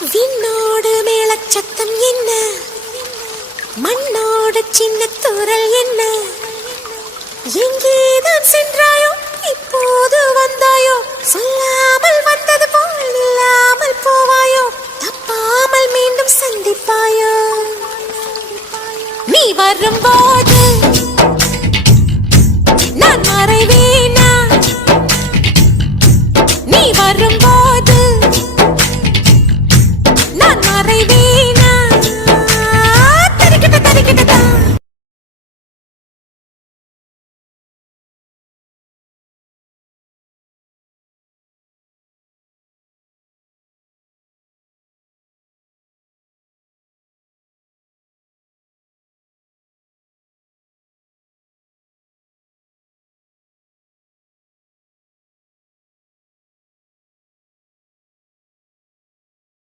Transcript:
விண்ணோடு மேலச்சத்தம் என்ன, மண்ணோடு சின்ன தூரல் என்ன, எங்கேதான் சென்றாயோ இப்போது வந்தாயோ, சொல்லாமல் வந்தது போல் இல்லாமல் போவாயோ, தப்பாமல் மீண்டும் சந்திப்பாயோ, நீ வரும்போ